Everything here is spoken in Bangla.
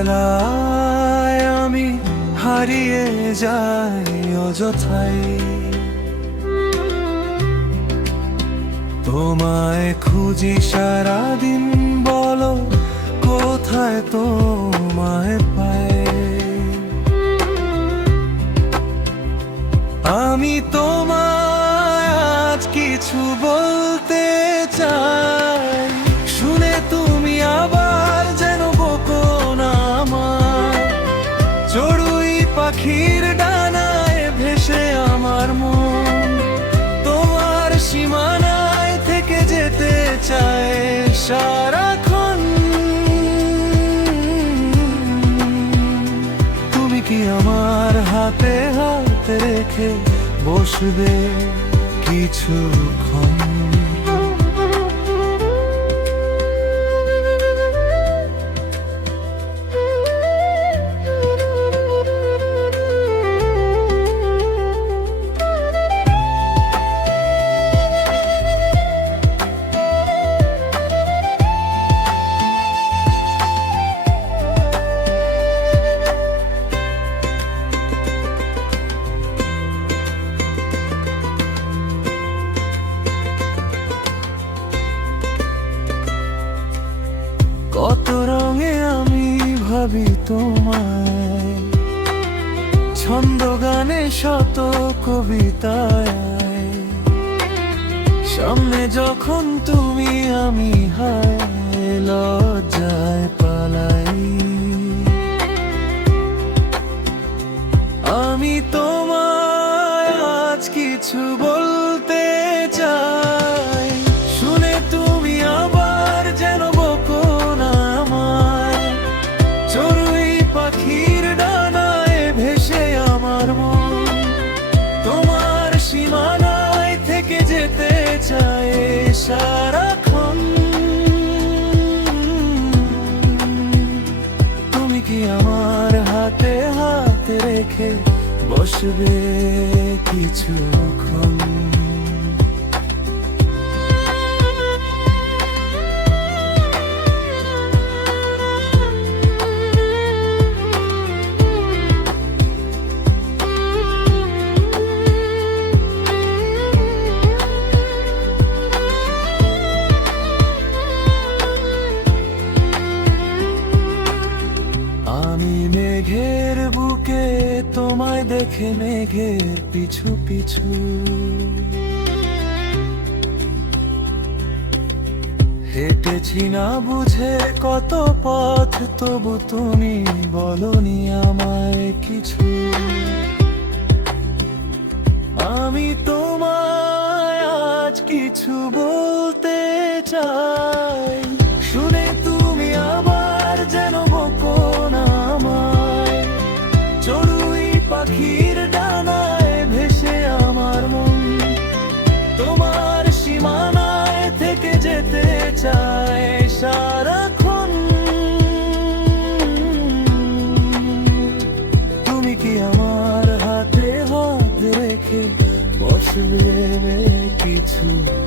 অবহেলায় আমি হারিয়ে যাই অযথাই। তোমায় খুঁজি সারাদিন, বলো কোথায় তোমায় পাই। আমি তোমায় আজ কিছু বলতে চাই পাখির ডানায় ভেসে আমার মন। তোমার সীমানায় থেকে যেতে চায় সারাক্ষণ। তুমি কি আমার হাতে হাত রেখে বসবে কিছুক্ষণ? ভাবি তোমায়। ছন্দ গানে শত কবিতায়। সামনে যখন তুমি আমি হায় সারাক্ষণ। তুমি কি আমার হাতে হাত রেখে বসবে? আমি মেঘের বুকে তোমায় দেখে মেঘের পিছু পিছু। হেঁটেছি না বুঝে কত পথ, তবু তুমি বলনি আমায় কিছু। আমি তোমায় আজ কিছু বলতে চাই। হাতে হাত রেখে বসবে কিছুক্ষণ